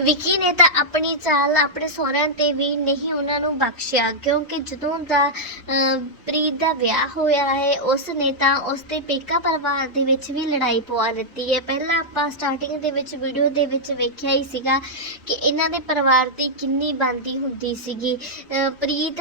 ਵਿੱਕੀ ਨੇ ਤਾਂ ਆਪਣੀ ਚਾਲ ਆਪਣੇ ਸਹੁਰਿਆਂ ਤੇ ਵੀ ਨਹੀਂ ਉਹਨਾਂ ਨੂੰ ਬਖਸ਼ਿਆ, ਕਿਉਂਕਿ ਜਦੋਂ ਦਾ ਪ੍ਰੀਤ ਦਾ ਵਿਆਹ ਹੋਇਆ ਹੈ, ਉਸ ਨੇ ਤਾਂ ਉਸ ਦੇ ਪੇਕਾ ਪਰਿਵਾਰ ਦੇ ਵਿੱਚ ਵੀ ਲੜਾਈ ਪਵਾ ਦਿੱਤੀ ਹੈ। ਪਹਿਲਾਂ ਆਪਾਂ ਸਟਾਰਟਿੰਗ ਦੇ ਵਿੱਚ ਵੀਡੀਓ ਦੇ ਵਿੱਚ ਵੇਖਿਆ ਹੀ ਸੀਗਾ ਕਿ ਇਹਨਾਂ ਦੇ ਪਰਿਵਾਰ ਦੀ ਕਿੰਨੀ ਬੰਦੀ ਹੁੰਦੀ ਸੀਗੀ। ਪ੍ਰੀਤ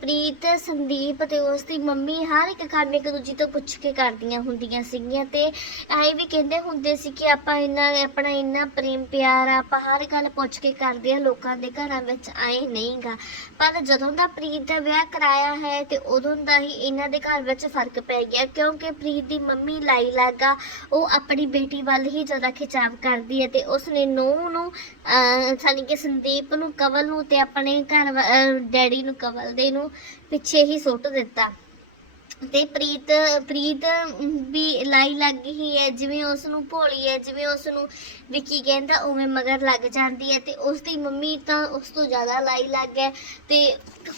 ਪ੍ਰੀਤ, ਸੰਦੀਪ ਤੇ ਉਸ ਦੀ ਮੰਮੀ ਹਰ ਇੱਕ ਕੰਮ ਇੱਕ ਦੂਜੀ ਤੋਂ ਪੁੱਛ ਕੇ ਕਰਦੀਆਂ ਹੁੰਦੀਆਂ ਸੀਗੀਆਂ ਤੇ ਐਂ ਵੀ ਕਹਿੰਦੇ ਹੁੰਦੇ ਸੀ ਕਿ ਆਪਾਂ ਇਹਨਾਂ ਆਪਣਾ ਇੰਨਾ ਪ੍ਰੇਮ ਪਿਆਰ ਆਪਾਂ ਹਰ ਗੱਲ ਪੁੱਛ ਕੇ ਕਰਦੇ ਆ ਲੋਕਾਂ ਦੇ ਘਰਾਂ ਵਿੱਚ ਆਏ ਨਹੀਂਗਾ। ਪਰ ਜਦੋਂ ਦਾ ਪ੍ਰੀਤ ਦਾ ਵਿਆਹ ਕਰਾਇਆ ਹੈ ਤੇ ਉਦੋਂ ਦਾ ਹੀ ਇਹਨਾਂ ਦੇ ਘਰ ਵਿੱਚ ਫ਼ਰਕ ਪੈ ਗਿਆ ਕਿਉਂਕਿ ਪ੍ਰੀਤ ਦੀ ਮੰਮੀ ਲਾਈ ਲਾਗਾ ਉਹ ਆਪਣੀ ਬੇਟੀ ਵੱਲ ਹੀ ਜ਼ਿਆਦਾ ਖਿਚਾਵ ਕਰਦੀ ਹੈ ਤੇ ਉਸ ਨੇ ਨੂੰਹ ਨੂੰ ਅਹ, ਸਾਨੀ ਕਿ ਸੰਦੀਪ ਨੂੰ ਕਵਲ ਨੂੰ ਤੇ ਆਪਣੇ ਘਰ ਡੈਡੀ ਨੂੰ ਕਵਲ ਦੇ ਨੂੰ ਪਿੱਛੇ ਹੀ ਸੁੱਟ ਦਿੱਤਾ। ਤੇ ਪ੍ਰੀਤ ਪ੍ਰੀਤ ਵੀ ਲਾਈ ਲੱਗ ਹੀ ਹੈ ਜਿਵੇਂ ਉਸ ਨੂੰ ਭੋਲੀ ਹੈ ਜਿਵੇਂ ਉਸ ਨੂੰ ਵਿੱਕੀ ਕਹਿੰਦਾ ਉਵੇਂ ਮਗਰ ਲੱਗ ਜਾਂਦੀ ਹੈ ਤੇ ਉਸ ਦੀ ਮੰਮੀ ਤਾਂ ਉਸ ਤੋਂ ਜ਼ਿਆਦਾ ਲਾਈ ਲੱਗ ਹੈ ਤੇ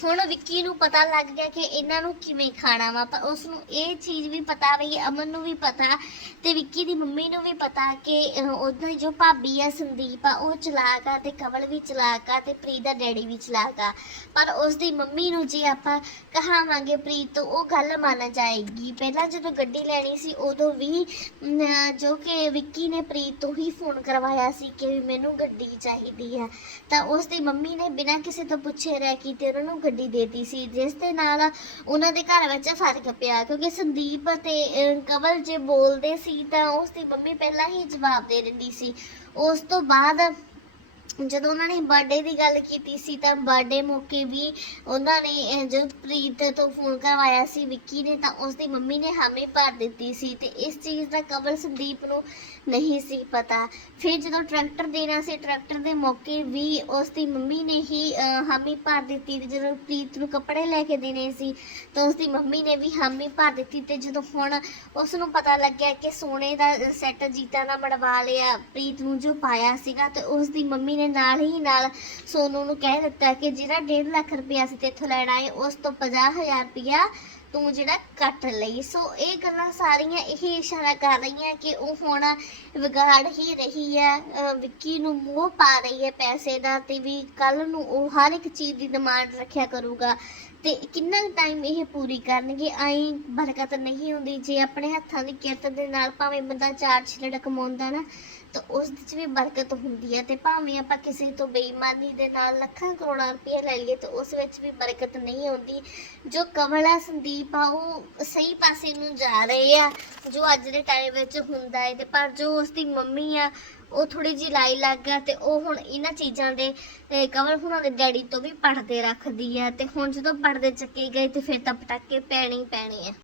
ਹੁਣ ਵਿੱਕੀ ਨੂੰ ਪਤਾ ਲੱਗ ਗਿਆ ਕਿ ਇਹਨਾਂ ਨੂੰ ਕਿਵੇਂ ਖਾਣਾ ਵਾ ਪਰ ਉਸ ਨੂੰ ਇਹ ਚੀਜ਼ ਵੀ ਪਤਾ ਵੀ ਅਮਨ ਨੂੰ ਵੀ ਪਤਾ ਤੇ ਵਿੱਕੀ ਦੀ ਮੰਮੀ ਨੂੰ ਵੀ ਪਤਾ ਕਿ ਅਹ, ਉਹਦੀ ਜੋ ਭਾਬੀ ਆ ਸੰਦੀਪ ਆ ਉਹ ਚਲਾਕ ਆ ਤੇ ਕਵਲ ਵੀ ਚਲਾਕ ਆ ਤੇ ਪ੍ਰੀਤ ਦਾ ਡੈਡੀ ਵੀ ਚਲਾਕ ਆ। ਪਰ ਉਸ ਦੀ ਮੰਮੀ ਨੂੰ ਜੇ ਆਪਾਂ ਕਹਾਵਾਂਗੇ ਪ੍ਰੀਤ ਤੋਂ ਉਹ ਗੱਲ ਮੰਨ ਜਾਏਗੀ। ਪਹਿਲਾਂ ਜਦੋਂ ਗੱਡੀ ਲੈਣੀ ਸੀ ਉਦੋਂ ਵੀ ਜੋ ਕਿ ਵਿੱਕੀ ਨੇ ਪ੍ਰੀਤ ਤੋਂ ਹੀ ਫੋਨ ਕਰਵਾਇਆ ਸੀ ਕਿ ਮੈਨੂੰ ਗੱਡੀ ਚਾਹੀਦੀ ਹੈ। ਤਾਂ ਉਸ ਦੀ ਮੰਮੀ ਨੇ ਬਿਨਾਂ ਕਿਸੇ ਤੋਂ ਪੁੱਛੇ ਰਹਿ ਕੀਤੀ ਉਹਨਾਂ ਨੂੰ ਗੱਡੀ ਦੇਤੀ ਸੀ ਜਿਸ ਦੇ ਨਾਲ ਉਹਨਾਂ ਦੇ ਘਰ ਵਿੱਚ ਫ਼ਰਕ ਪਿਆ। ਕਿਉਂਕਿ ਸੰਦੀਪ ਤੇ ਅਹ, ਕਵਲ ਜੇ ਬੋਲਦੇ ਸੀ ਤਾਂ ਉਸ ਦੀ ਮੰਮੀ ਪਹਿਲਾਂ ਹੀ ਜਵਾਬ ਦੇ ਦਿੰਦੀ ਸੀ। ਉਸ ਤੋਂ ਬਾਅਦ ਜਦੋਂ ਉਹਨਾਂ ਨੇ ਬਰਥਡੇ ਦੀ ਗੱਲ ਕੀਤੀ ਸੀ ਤਾਂ ਬਰਥਡੇ ਮੌਕੇ ਵੀ ਉਹਨਾਂ ਨੇ ਜਦੋਂ ਪ੍ਰੀਤ ਤੋਂ ਫੋਨ ਕਰਵਾਇਆ ਸੀ ਵਿੱਕੀ ਨੇ ਤਾਂ ਉਸ ਦੀ ਮੰਮੀ ਨੇ ਹਾਮੀ ਭਰ ਦਿੱਤੀ ਸੀ ਤੇ ਇਸ ਚੀਜ਼ ਦਾ ਕਬਲ ਸੰਦੀਪ ਨੂੰ ਨਹੀਂ ਸੀ ਪਤਾ। ਫਿਰ ਜਦੋਂ ਟਰੈਕਟਰ ਦੇਣਾ ਸੀ ਟਰੈਕਟਰ ਦੇ ਮੌਕੇ ਵੀ ਉਸ ਦੀ ਮੰਮੀ ਨੇ ਹੀ ਹਾਮੀ ਭਰ ਦਿੱਤੀ ਤੇ ਜਦੋਂ ਪ੍ਰੀਤ ਨੂੰ ਕੱਪੜੇ ਲੈ ਕੇ ਦੇਣੇ ਸੀ ਤਾਂ ਉਸ ਦੀ ਮੰਮੀ ਨੇ ਵੀ ਹਾਮੀ ਭਰ ਦਿੱਤੀ ਤੇ ਜਦੋਂ ਹੁਣ ਉਸ ਨੂੰ ਪਤਾ ਲੱਗਿਆ ਕਿ ਸੋਨੇ ਦਾ ਸੈੱਟ ਜੀਤਾ ਦਾ ਮੜਵਾ ਲਿਆ, ਪ੍ਰੀਤ ਨੂੰ ਜੋ ਪਾਇਆ ਸੀਗਾ ਤੇ ਉਸ ਦੀ ਮੰਮੀ ਨੇ ਨਾਲ ਹੀ ਨਾਲ ਸੋਨੂ ਨੂੰ ਕਹਿ ਦਿੱਤਾ ਕਿ ਜਿਹੜਾ 1.5 ਲੱਖ ਰੁਪਇਆ ਸੀ ਤੇਥੋਂ ਲੈਣਾ ਹੈ ਉਸ ਤੋਂ 50000 ਰੁਪਇਆ ਤੂੰ ਜਿਹੜਾ ਕੱਟ ਲਈ। ਸੋ ਇਹ ਗੱਲਾਂ ਸਾਰੀਆਂ ਇਹੀ ਇਸ਼ਾਰਾ ਕਰ ਰਹੀਆਂ ਕਿ ਉਹ ਹੁਣ ਵਿਗਾੜ ਹੀ ਰਹੀ ਹੈ। ਵਿੱਕੀ ਨੂੰ ਮੋਹ ਪਾ ਰਹੀ ਹੈ ਪੈਸੇ ਦਾ ਤੇ ਵੀ ਕੱਲ ਨੂੰ ਉਹ ਹਰ ਇੱਕ ਚੀਜ਼ ਦੀ ਡਿਮਾਂਡ ਰੱਖਿਆ ਕਰੂਗਾ। ਤੇ ਕਿੰਨਾ ਟਾਈਮ ਇਹ ਪੂਰੀ ਕਰਨਗੇ ਆਈ ਬਰਕਤ ਨਹੀਂ ਹੁੰਦੀ। ਜੇ ਆਪਣੇ ਹੱਥਾਂ ਦੀ ਕਿਰਤ ਦੇ ਨਾਲ ਭਾਵੇਂ ਬੰਦਾ ਚਾਰ ਛਿਲੜ ਕਮਾਉਂਦਾ ਨਾ, ਤਾਂ ਉਸ ਵਿੱਚ ਵੀ ਬਰਕਤ ਹੁੰਦੀ ਹੈ। ਤੇ ਭਾਵੇਂ ਆਪਾਂ ਕਿਸੇ ਤੋਂ ਬੇਈਮਾਨੀ ਦੇ ਨਾਲ ਲੱਖਾਂ ਕਰੋੜਾਂ ਰੁਪਏ ਲੈ ਲਈਏ, ਤਾਂ ਉਸ ਵਿੱਚ ਵੀ ਬਰਕਤ ਨਹੀਂ ਆਉਂਦੀ ਜੋ ਕਮਲਾ ਸੰਦੀਪ ਆ ਉਹ ਸਹੀ ਪਾਸੇ ਨੂੰ ਜਾ ਰਹੇ ਆ, ਜੋ ਅੱਜ ਦੇ ਟਾਈਮ ਵਿੱਚ ਹੁੰਦਾ ਹੈ ਤੇ ਪਰ ਜੋ ਉਸ ਦੀ ਮੰਮੀ ਆ, ਉਹ ਥੋੜੀ ਜਿਹੀ ਲਾਈ ਲੱਗ ਗਿਆ ਤੇ ਉਹ ਹੁਣ ਇਹਨਾਂ ਚੀਜ਼ਾਂ ਦੇ ਕਵਰ ਕਮਲ ਹੁਣਾਂ ਦੇ ਡੈਡੀ ਤੋਂ ਵੀ ਪੜਦੇ ਰੱਖਦੀ ਆ ਤੇ ਹੁਣ ਜਦੋਂ ਪੜਦੇ ਚੱਕੇ ਗਏ ਤੇ ਫਿਰ ਤਾਂ ਪਟਾਕੇ ਪੈਣੇ ਹੀ ਪੈਣੇ ਆ।